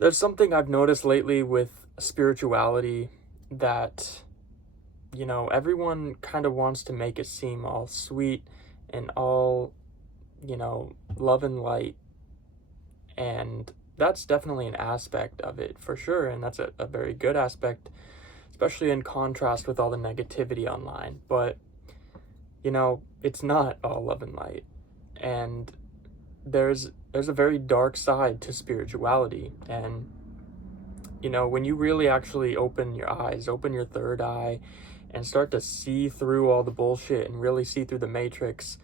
There's something I've noticed lately with spirituality that, everyone kind of wants to make it seem all sweet and all, love and light. And that's definitely an aspect of it for sure. And that's a very good aspect, especially in contrast with all the negativity online. But, it's not all love and light. And there's a very dark side to spirituality. And when you really actually open your eyes, open your third eye, and start to see through all the bullshit and really see through the matrix,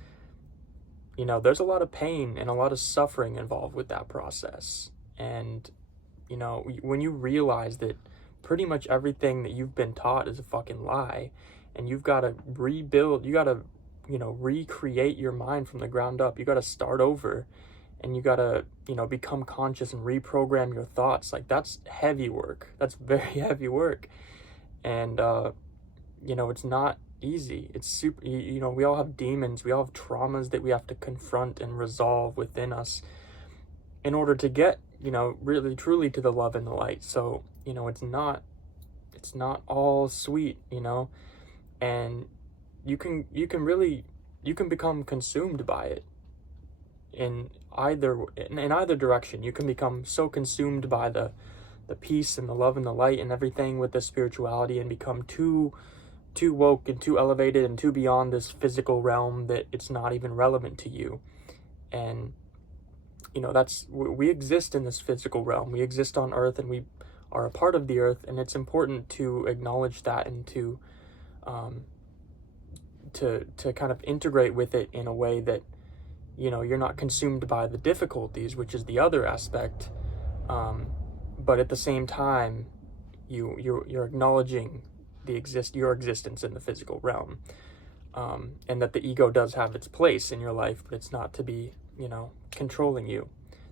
there's a lot of pain and a lot of suffering involved with that process. And when you realize that pretty much everything that you've been taught is a fucking lie, and you've got to rebuild, you got to recreate your mind from the ground up. You got to start over, and you got to become conscious and reprogram your thoughts. Like, that's heavy work. That's very heavy work. And it's not easy. It's super, we all have demons, we all have traumas that we have to confront and resolve within us in order to get really truly to the love and the light. So it's not all sweet, and you can become consumed by it in either direction. You can become so consumed by the peace and the love and the light and everything with the spirituality, and become too woke and too elevated and too beyond this physical realm that it's not even relevant to you. And we exist in this physical realm. We exist on earth, and we are a part of the earth, and it's important to acknowledge that, and to kind of integrate with it in a way that you're not consumed by the difficulties, which is the other aspect, but at the same time you're acknowledging your existence in the physical realm, and that the ego does have its place in your life, but it's not to be controlling you.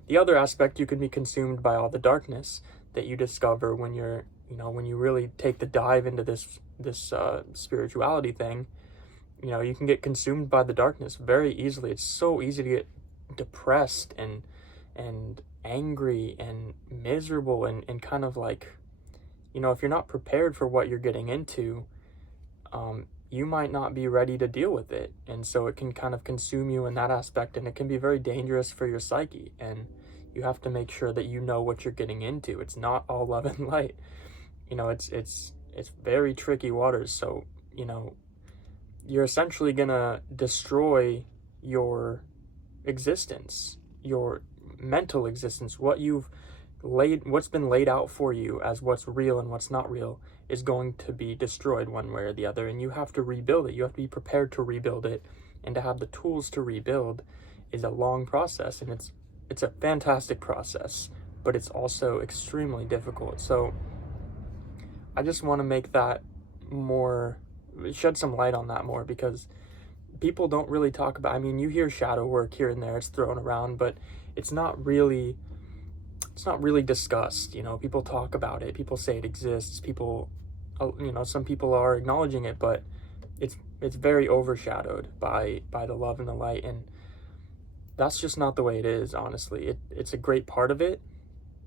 The other aspect, you can be consumed by all the darkness that you discover when you're when you really take the dive into this spirituality thing. You can get consumed by the darkness very easily. It's so easy to get depressed and angry and miserable, and kind of like, if you're not prepared for what you're getting into, you might not be ready to deal with it. And so it can kind of consume you in that aspect, and it can be very dangerous for your psyche. And you have to make sure that you know what you're getting into. It's not all love and light. It's very tricky waters. So, you're essentially gonna destroy your existence, your mental existence. What's been laid out for you as what's real and what's not real is going to be destroyed one way or the other, and you have to rebuild it. You have to be prepared to rebuild it, and to have the tools to rebuild is a long process, and it's a fantastic process, but it's also extremely difficult. So I just want to make that shed some light on that more, because people don't really talk about, you hear shadow work here and there, it's thrown around, but it's not really discussed. People talk about it, people say it exists, people, some people are acknowledging it, but it's very overshadowed by the love and the light, and that's just not the way it is. Honestly, it's a great part of it,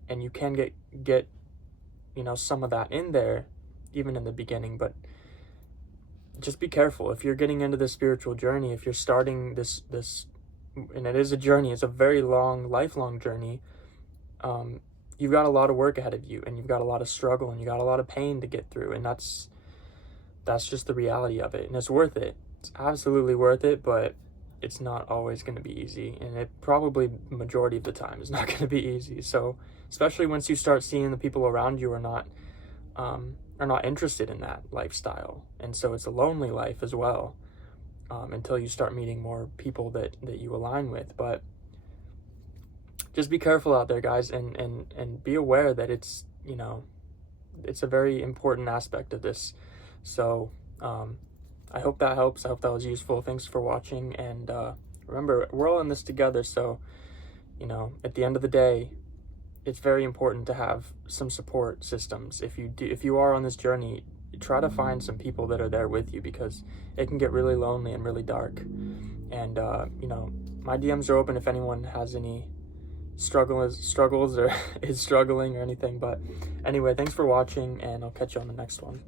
and you can get some of that in there even in the beginning, but just be careful if you're getting into this spiritual journey. If you're starting this, and it is a journey, it's a very long, lifelong journey. You've got a lot of work ahead of you, and you've got a lot of struggle, and you got a lot of pain to get through, and that's just the reality of it. And it's worth it. It's absolutely worth it, but it's not always going to be easy, and it probably majority of the time is not going to be easy. So especially once you start seeing the people around you are not interested in that lifestyle, and so it's a lonely life as well, until you start meeting more people that you align with. But just be careful out there, guys, and be aware that it's a very important aspect of this. So I hope that helps. I hope that was useful. Thanks for watching, and remember, we're all in this together. So at the end of the day, it's very important to have some support systems. If you are on this journey, try to find some people that are there with you, because it can get really lonely and really dark. And my DMs are open if anyone has any struggles or is struggling or anything. But anyway, thanks for watching, and I'll catch you on the next one.